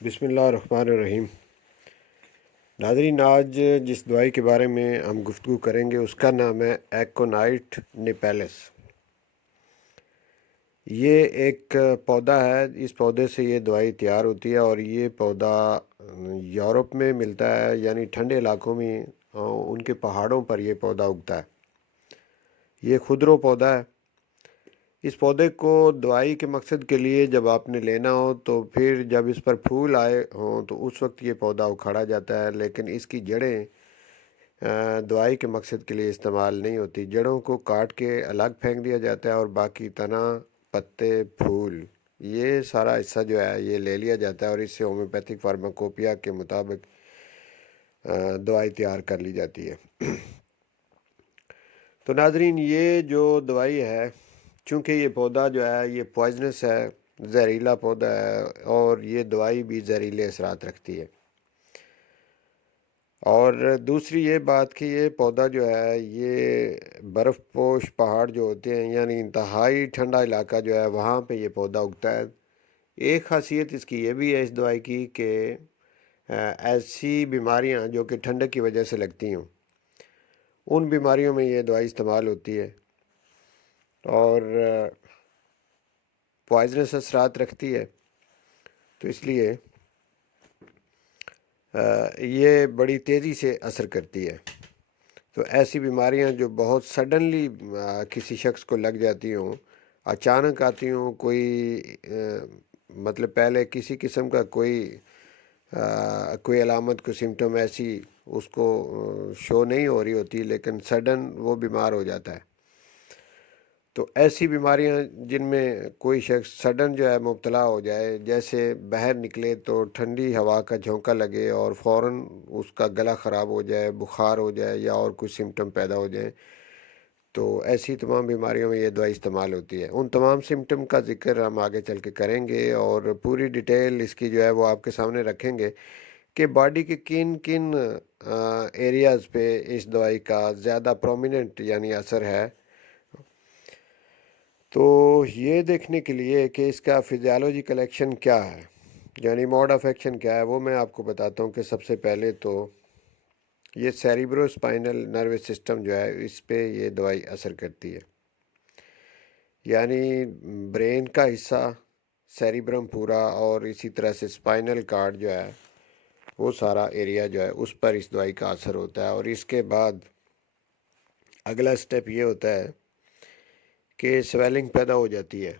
بسم اللہ الرحمن الرحیم۔ ناظرین، آج جس دوائی کے بارے میں ہم گفتگو کریں گے اس کا نام ہے ایکونائٹ نیپیلس۔ یہ ایک پودا ہے، اس پودے سے یہ دوائی تیار ہوتی ہے اور یہ پودا یورپ میں ملتا ہے، یعنی ٹھنڈے علاقوں میں ان کے پہاڑوں پر یہ پودا اگتا ہے۔ یہ خودرو پودا ہے۔ اس پودے کو دوائی کے مقصد کے لیے جب آپ نے لینا ہو تو پھر جب اس پر پھول آئے ہوں تو اس وقت یہ پودا اکھاڑا جاتا ہے، لیکن اس کی جڑیں دوائی کے مقصد کے لیے استعمال نہیں ہوتی۔ جڑوں کو کاٹ کے الگ پھینک دیا جاتا ہے اور باقی تنا، پتے، پھول، یہ سارا حصہ جو ہے یہ لے لیا جاتا ہے اور اس سے ہومیوپیتھک فارماکوپیا کے مطابق دوائی تیار کر لی جاتی ہے۔ تو ناظرین، یہ جو دوائی ہے، چونکہ یہ پودا جو ہے یہ پوائزنس ہے، زہریلا پودا ہے، اور یہ دوائی بھی زہریلے اثرات رکھتی ہے۔ اور دوسری یہ بات کہ یہ پودا جو ہے یہ برف پوش پہاڑ جو ہوتے ہیں، یعنی انتہائی ٹھنڈا علاقہ جو ہے وہاں پہ یہ پودا اگتا ہے۔ ایک خاصیت اس کی یہ بھی ہے اس دوائی کی کہ ایسی بیماریاں جو کہ ٹھنڈک کی وجہ سے لگتی ہوں، ان بیماریوں میں یہ دوائی استعمال ہوتی ہے اور پوائزنس اثرات رکھتی ہے، تو اس لیے یہ بڑی تیزی سے اثر کرتی ہے۔ تو ایسی بیماریاں جو بہت سڈنلی کسی شخص کو لگ جاتی ہوں، اچانک آتی ہوں، کوئی مطلب پہلے کسی قسم کا کوئی علامت، کوئی سمٹم ایسی اس کو شو نہیں ہو رہی ہوتی، لیکن سڈن وہ بیمار ہو جاتا ہے۔ تو ایسی بیماریاں جن میں کوئی شخص سڈن جو ہے مبتلا ہو جائے، جیسے باہر نکلے تو ٹھنڈی ہوا کا جھونکا لگے اور فوراً اس کا گلا خراب ہو جائے، بخار ہو جائے یا اور کچھ سمٹم پیدا ہو جائیں، تو ایسی تمام بیماریوں میں یہ دوائی استعمال ہوتی ہے۔ ان تمام سمٹم کا ذکر ہم آگے چل کے کریں گے اور پوری ڈیٹیل اس کی جو ہے وہ آپ کے سامنے رکھیں گے کہ باڈی کے کن کن ایریاز پہ اس دوائی کا زیادہ پرومیننٹ یعنی اثر ہے۔ تو یہ دیکھنے کے لیے کہ اس کا فزیالوجیکل ایکشن کیا ہے، یعنی موڈ آف ایکشن کیا ہے، وہ میں آپ کو بتاتا ہوں کہ سب سے پہلے تو یہ سیریبرو اسپائنل نروس سسٹم جو ہے اس پہ یہ دوائی اثر کرتی ہے، یعنی برین کا حصہ، سیریبرم پورا، اور اسی طرح سے اسپائنل کارڈ جو ہے وہ سارا ایریا جو ہے اس پر اس دوائی کا اثر ہوتا ہے۔ اور اس کے بعد اگلا سٹیپ یہ ہوتا ہے کہ سویلنگ پیدا ہو جاتی ہے،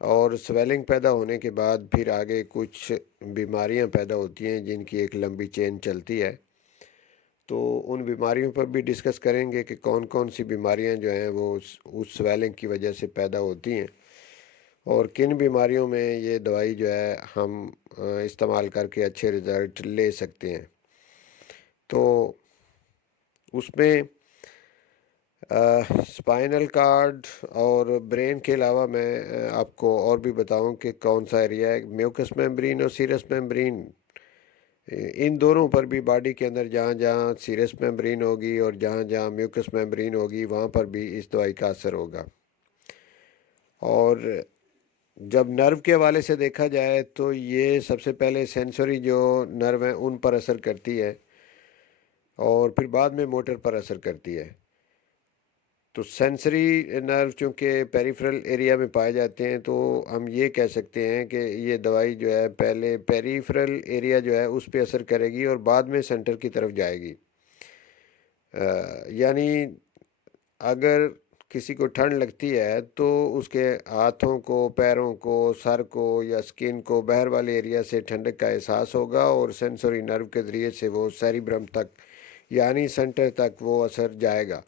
اور سویلنگ پیدا ہونے کے بعد پھر آگے کچھ بیماریاں پیدا ہوتی ہیں جن کی ایک لمبی چین چلتی ہے۔ تو ان بیماریوں پر بھی ڈسکس کریں گے کہ کون کون سی بیماریاں جو ہیں وہ اس سویلنگ کی وجہ سے پیدا ہوتی ہیں اور کن بیماریوں میں یہ دوائی جو ہے ہم استعمال کر کے اچھے رزلٹ لے سکتے ہیں۔ تو اس میں اسپائنل کارڈ اور برین کے علاوہ میں آپ کو اور بھی بتاؤں کہ کون سا ایریا ہے، میوکس میمبرین اور سیرس میمبرین، ان دونوں پر بھی باڈی کے اندر جہاں جہاں سیرس میمبرین ہوگی اور جہاں جہاں میوکس میمبرین ہوگی وہاں پر بھی اس دوائی کا اثر ہوگا۔ اور جب نرو کے حوالے سے دیکھا جائے تو یہ سب سے پہلے سینسوری جو نرو ہیں ان پر اثر کرتی ہے اور پھر بعد میں موٹر پر اثر کرتی ہے۔ تو سینسری نرو چونکہ پیریفرل ایریا میں پائے جاتے ہیں تو ہم یہ کہہ سکتے ہیں کہ یہ دوائی جو ہے پہلے پیریفرل ایریا جو ہے اس پہ اثر کرے گی اور بعد میں سینٹر کی طرف جائے گی۔ یعنی اگر کسی کو ٹھنڈ لگتی ہے تو اس کے ہاتھوں کو، پیروں کو، سر کو یا سکن کو باہر والے ایریا سے ٹھنڈک کا احساس ہوگا اور سینسوری نرو کے ذریعے سے وہ سیریبرم تک یعنی سینٹر تک وہ اثر جائے گا،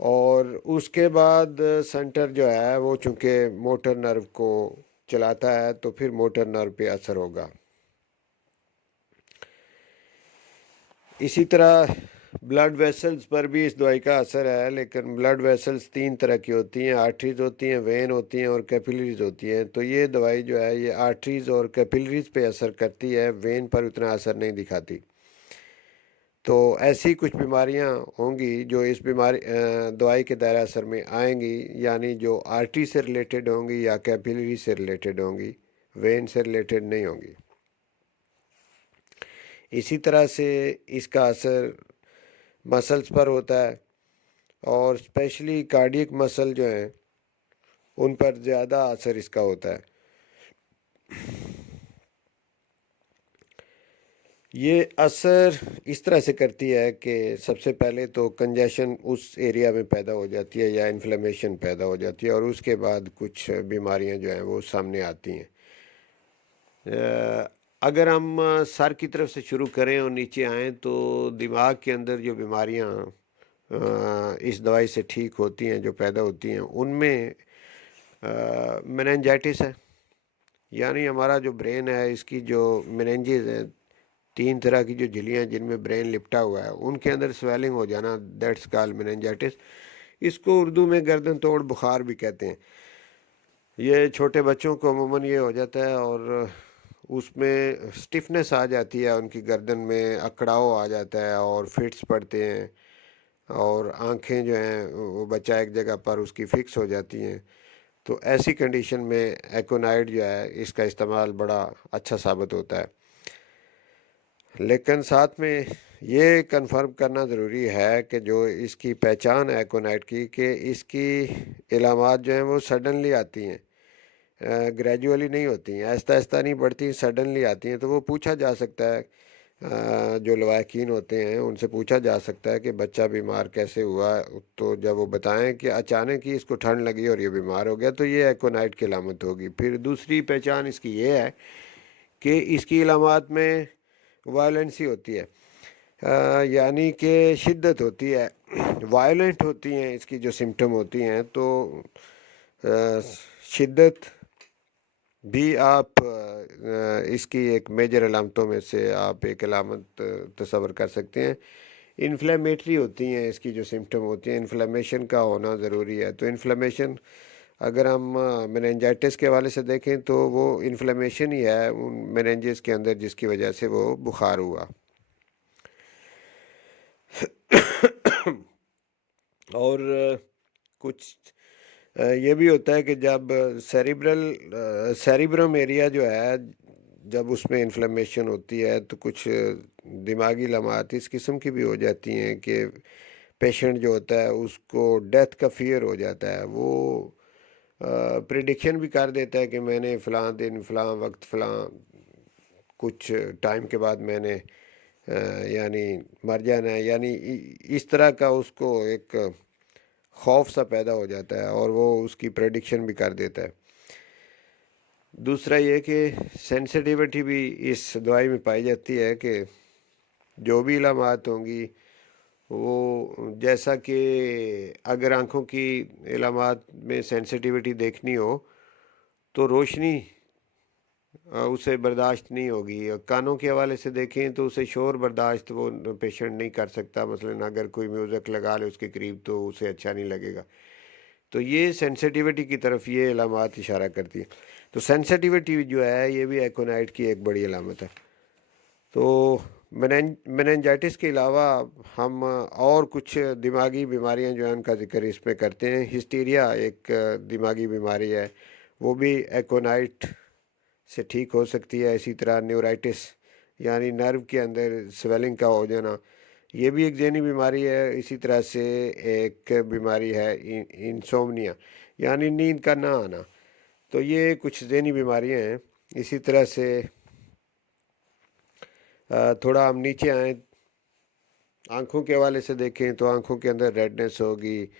اور اس کے بعد سینٹر جو ہے وہ چونکہ موٹر نرو کو چلاتا ہے تو پھر موٹر نرو پہ اثر ہوگا۔ اسی طرح بلڈ ویسلز پر بھی اس دوائی کا اثر ہے، لیکن بلڈ ویسلز تین طرح کی ہوتی ہیں، آرٹریز ہوتی ہیں، وین ہوتی ہیں اور کیپیلریز ہوتی ہیں۔ تو یہ دوائی جو ہے یہ آرٹریز اور کیپیلریز پہ اثر کرتی ہے، وین پر اتنا اثر نہیں دکھاتی۔ تو ایسی کچھ بیماریاں ہوں گی جو اس دوائی کے دائرہ اثر میں آئیں گی، یعنی جو آرٹری سے ریلیٹڈ ہوں گی یا کیپیلری سے ریلیٹڈ ہوں گی، وین سے ریلیٹڈ نہیں ہوں گی۔ इसी तरह से इसका असर मसल्स पर होता है और स्पेशली कार्डियक मसल जो हैं उन पर ज़्यादा असर इसका होता है। ये असर इस तरह से करती है कि सबसे पहले तो कंजेशन उस एरिया में पैदा हो जाती है या इन्फ्लेमेशन पैदा हो जाती है और उसके बाद कुछ बीमारियां जो हैं वो सामने आती हैं। अगर हम सर की तरफ से शुरू करें और नीचे आएँ तो दिमाग के अंदर जो बीमारियां इस दवाई से ठीक होती हैं, जो पैदा होती हैं, उनमें मेनिंजाइटिस है। यानी हमारा जो ब्रेन है, इसकी जो मेनिंजेस हैं, 3 तरह की जो झिल्लियाँ जिनमें ब्रेन लिपटा हुआ है, उनके अंदर स्वेलिंग हो जाना, दैट्स कॉल्ड मेनिंजाइटिस। इसको उर्दू में गर्दन तोड़ बुखार भी कहते हैं। ये छोटे बच्चों को अमूमन ये हो जाता है और उसमें स्टिफनेस आ जाती है, उनकी गर्दन में अकड़ाव आ जाता है और फिट्स पड़ते हैं और आंखें जो हैं वो बच्चा एक जगह पर उसकी फिक्स हो जाती हैं। तो ऐसी कंडीशन में एकोनाइड जो है इसका इस्तेमाल बड़ा अच्छा साबित होता है। लेकिन साथ में ये कंफर्म करना ज़रूरी है कि जो इसकी पहचान है एकोनाइट की, कि इसकी इलामात जो हैं वो सडनली आती हैं, ग्रेजुअली नहीं होती हैं, आहिस्ता आहिस्ता नहीं बढ़ती, सडनली आती हैं। तो वो पूछा जा सकता है, जो लवाकिन होते हैं उनसे पूछा जा सकता है कि बच्चा बीमार कैसे हुआ। तो जब वो बताएं कि अचानक ही इसको ठंड लगी और ये बीमार हो गया, तो ये एकोनाइट की अलामत होगी। फिर दूसरी पहचान इसकी ये है कि इसकी अलामत में वायलेंसी होती है, यानी कि शिद्दत होती है, वायलेंट होती हैं इसकी जो सिम्टम होती हैं। तो शिद्दत भी आप इसकी एक मेजर अलामतों में से आप एक अलामत तस्वर कर सकते हैं। इन्फ्लेमेटरी होती हैं इसकी जो सिम्टम होती हैं, इन्फ्लेमेशन का होना ज़रूरी है। तो इन्फ्लेमेशन अगर हम मेनिंजाइटिस के हवाले से देखें तो वो इन्फ्लेमेशन ही है उन मेनिंजेस के अंदर जिसकी वजह से वो बुखार हुआ। और कुछ ये भी होता है कि जब सेरिब्रम एरिया जो है, जब उसमें इन्फ्लेमेशन होती है तो कुछ दिमागी लम्हात इस किस्म की भी हो जाती हैं कि पेशेंट जो होता है उसको डेथ का फियर हो जाता है। वो प्रिडिक्शन भी कर देता है कि मैंने फ़लाँ दिन फ़लाँ वक्त फ़लाँ कुछ टाइम के बाद मैंने यानी मर जाना है। यानी इस तरह का उसको एक खौफ सा पैदा हो जाता है और वो उसकी प्रेडिक्शन भी कर देता है। दूसरा ये कि सेंसिटिविटी भी इस दवाई में पाई जाती है कि जो भी इलामात होंगी वो, जैसा कि अगर आँखों की इलामात में सेंसिटिविटी देखनी हो तो रोशनी उसे बर्दाश्त नहीं होगी। कानों के हवाले से देखें तो उसे शोर बर्दाश्त वो पेशेंट नहीं कर सकता। मसलन अगर कोई म्यूज़िक लगा ले उसके करीब तो उसे अच्छा नहीं लगेगा। तो ये सेंसिटिविटी की तरफ ये अलामत इशारा करती है। तो सेंसिटिविटी जो है ये भी एकोनाइट की एक बड़ी अलामत है। तो मेनिंजाइटिस के अलावा हम और कुछ दिमागी बीमारियां जो हैं उनका जिक्र इसमें करते हैं। हिस्टीरिया एक दिमागी बीमारी है, वो भी एकोनाइट से ठीक हो सकती है। इसी तरह न्यूराइटिस यानी नर्व के अंदर स्वेलिंग का हो जाना, ये भी एक ज़हनी बीमारी है। इसी तरह से एक बीमारी है इंसोम्निया यानी नींद का ना आना। तो ये कुछ ज़हनी बीमारियां हैं। इसी तरह से थोड़ा हम नीचे आएँ, आँखों के हवाले से देखें तो आँखों के अंदर रेडनेस होगी,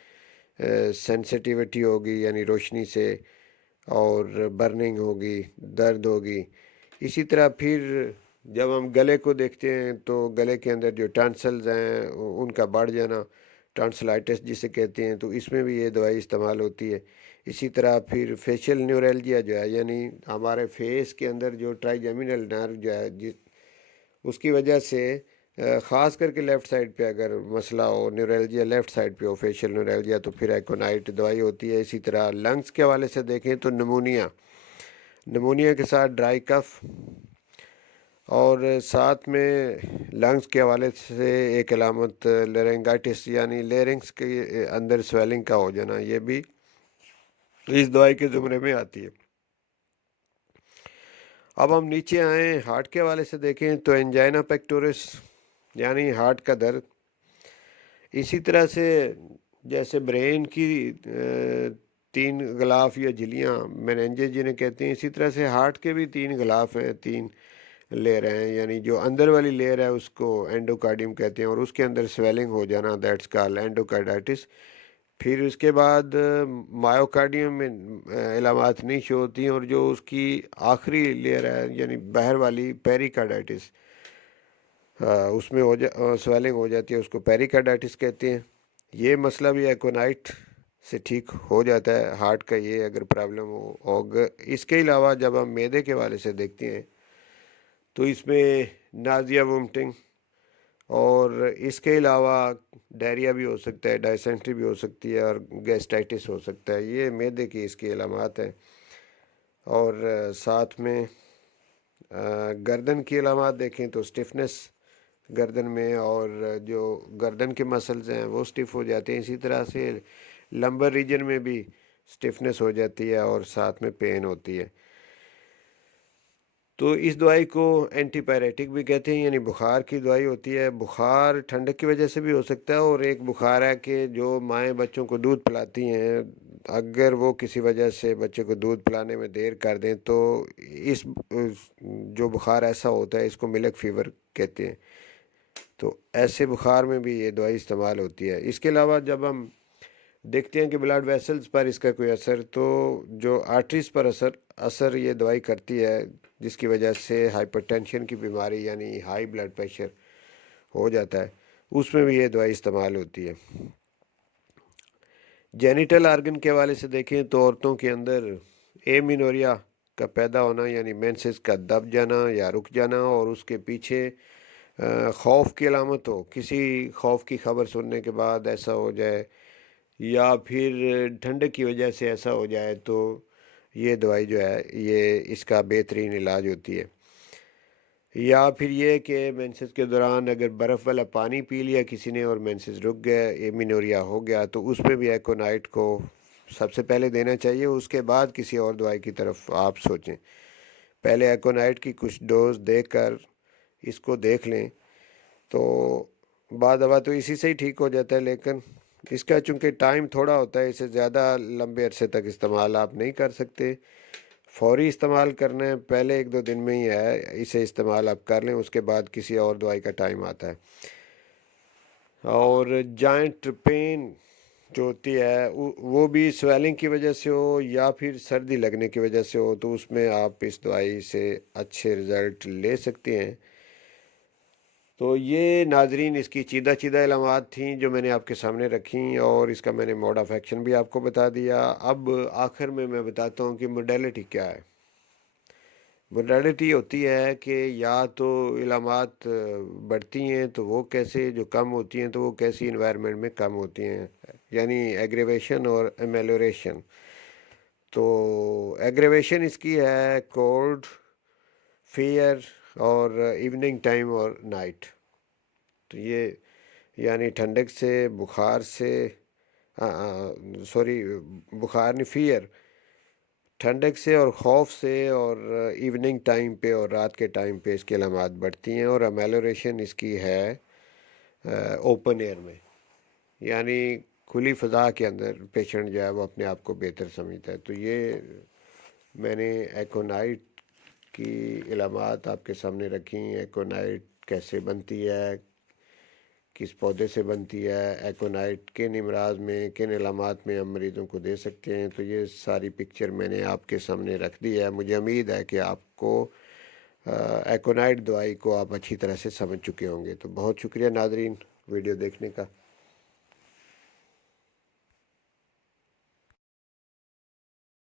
सेंसिटिविटी होगी यानी रोशनी से, और बर्निंग होगी, दर्द होगी। इसी तरह फिर जब हम गले को देखते हैं तो गले के अंदर जो टॉन्सिल्स हैं उनका बढ़ जाना, टॉन्सिलाइटिस जिसे कहते हैं, तो इसमें भी ये दवाई इस्तेमाल होती है। इसी तरह फिर फेशियल न्यूरल्जिया जो है, यानी हमारे फेस के अंदर जो ट्राइजेमिनल नर्व जो है उसकी वजह से ख़ास करके लेफ़्ट साइड पे अगर मसला हो, न्यूरल्जिया लेफ़्ट साइड पे हो, फेशियल न्यूरल्जिया, तो फिर एकोनाइट दवाई होती है। इसी तरह लंग्स के हवाले से देखें तो नमूनिया के साथ ड्राई कफ, और साथ में लंग्स के हवाले से एक अलामत लेरेंगाइटिस यानी लेरिंग्स के अंदर स्वेलिंग का हो जाना, ये भी इस दवाई के ज़ुमरे में आती है। अब हम नीचे आएँ, हार्ट के हवाले से देखें तो एंजाइना पेक्टोरिस यानी हार्ट का दर्द। इसी तरह से जैसे ब्रेन की 3 गिलाफ या झिल्लियाँ मेनिन्जेस जिन्हें कहते हैं, इसी तरह से हार्ट के भी 3 गिलाफ हैं, 3 लेयर हैं। यानी जो अंदर वाली लेयर है उसको एंडोकार्डियम कहते हैं, और उसके अंदर स्वेलिंग हो जाना, दैट्स कॉल्ड एंडोकार्डाइटिस। फिर उसके बाद मायोकार्डियम में इलामात नहीं शो होती हैं, और जो उसकी आखिरी लेयर है यानी बाहर वाली पेरिकार्डाइटिस, उसमें स्वेलिंग हो जाती है, उसको पेरिकार्डाइटिस कहते हैं। ये मसला भी एकोनाइट से ठीक हो जाता है हार्ट का, ये अगर प्रॉब्लम हो। और इसके अलावा जब हम मैदे के वाले से देखते हैं तो इसमें नाजिया वोमिटिंग, और इसके अलावा डायरिया भी हो सकता है, डायसेंट्री भी हो सकती है, और गैस्ट्राइटिस हो सकता है। ये मैदे की इसकी अलामात हैं। और साथ में गर्दन की अलामात देखें तो स्टिफनेस गर्दन में, और जो गर्दन के मसल्स हैं वो स्टिफ हो जाते हैं। इसी तरह से लंबर रीजन में भी स्टिफनेस हो जाती है और साथ में पेन होती है। तो इस दवाई को एंटीपायरेटिक भी कहते हैं, यानी बुखार की दवाई होती है। बुखार ठंडक की वजह से भी हो सकता है, और एक बुखार है कि जो माएँ बच्चों को दूध पिलाती हैं, अगर वो किसी वजह से बच्चे को दूध पिलाने में देर कर दें तो इस जो बुखार ऐसा होता है इसको मिल्क फीवर कहते हैं। तो ऐसे बुखार में भी ये दवाई इस्तेमाल होती है। इसके अलावा जब हम देखते हैं कि ब्लड वेसल्स पर इसका कोई असर, तो जो आर्टरीज पर असर ये दवाई करती है, जिसकी वजह से हाइपरटेंशन की बीमारी यानी हाई ब्लड प्रेशर हो जाता है, उसमें भी ये दवाई इस्तेमाल होती है। जेनिटल आर्गन के हवाले से देखें तो औरतों के अंदर एमिनोरिया का पैदा होना यानी मेंसेस का दब जाना या रुक जाना, और उसके पीछे खौफ की अलामत हो, किसी खौफ की खबर सुनने के बाद ऐसा हो जाए, या फिर ठंडक की वजह से ऐसा हो जाए, तो ये दवाई जो है ये इसका बेहतरीन इलाज होती है। या फिर ये कि मेंसेस के दौरान अगर बर्फ़ वाला पानी पी लिया किसी ने और मेंसेस रुक गए, एमिनोरिया हो गया, तो उसमें भी एकोनाइट को सबसे पहले देना चाहिए। उसके बाद किसी और दवाई की तरफ आप सोचें। पहले एकोनाइट की कुछ डोज देकर इसको देख लें, तो बाद दवा तो इसी से ही ठीक हो जाता है। लेकिन इसका चूँकि टाइम थोड़ा होता है, इसे ज़्यादा लंबे अरसे तक इस्तेमाल आप नहीं कर सकते। फौरी इस्तेमाल करना है, पहले 1-2 दिन में ही है, इसे इस्तेमाल आप कर लें, उसके बाद किसी और दवाई का टाइम आता है। और जॉइंट पेन जो होती है वो भी स्वेलिंग की वजह से हो या फिर सर्दी लगने की वजह से हो, तो उसमें आप इस दवाई से अच्छे रिज़ल्ट ले सकते हैं। तो ये नाजरीन इसकी चीदा चीदा इलामात थी जो मैंने आपके सामने रखी, और इसका मैंने मोड ऑफ एक्शन भी आपको बता दिया। अब आखिर में मैं बताता हूँ कि मोडेलिटी क्या है। मोडेलिटी होती है कि या तो इलामात बढ़ती हैं तो वो कैसे, जो कम होती हैं तो वो कैसी इन्वायरमेंट में कम होती हैं, यानी एग्रेवेशन और एमेलोरेशन। तो एग्रेवेशन इसकी है कोल्ड, फियर, और इवनिंग टाइम और नाइट। तो ये यानी ठंडक से, बुखार से, सॉरी बुखार नहीं, फियर, ठंडक से और खौफ से, और इवनिंग टाइम पे और रात के टाइम पे इसकी अलामात बढ़ती हैं। और अमेलोरेशन इसकी है ओपन एयर में, यानी खुली फ़ज़ा के अंदर पेशेंट जो है वो अपने आप को बेहतर समझता है। तो ये मैंने एकोनाइट की इलामात आपके सामने रखी। एकोनाइट कैसे बनती है, किस पौधे से बनती है, एकोनाइट किन इमराज में, किन इलामात में हम मरीज़ों को दे सकते हैं, तो ये सारी पिक्चर मैंने आपके सामने रख दी है। मुझे उम्मीद है कि आपको एकोनाइट दवाई को आप अच्छी तरह से समझ चुके होंगे। तो बहुत शुक्रिया नाजरीन वीडियो देखने का।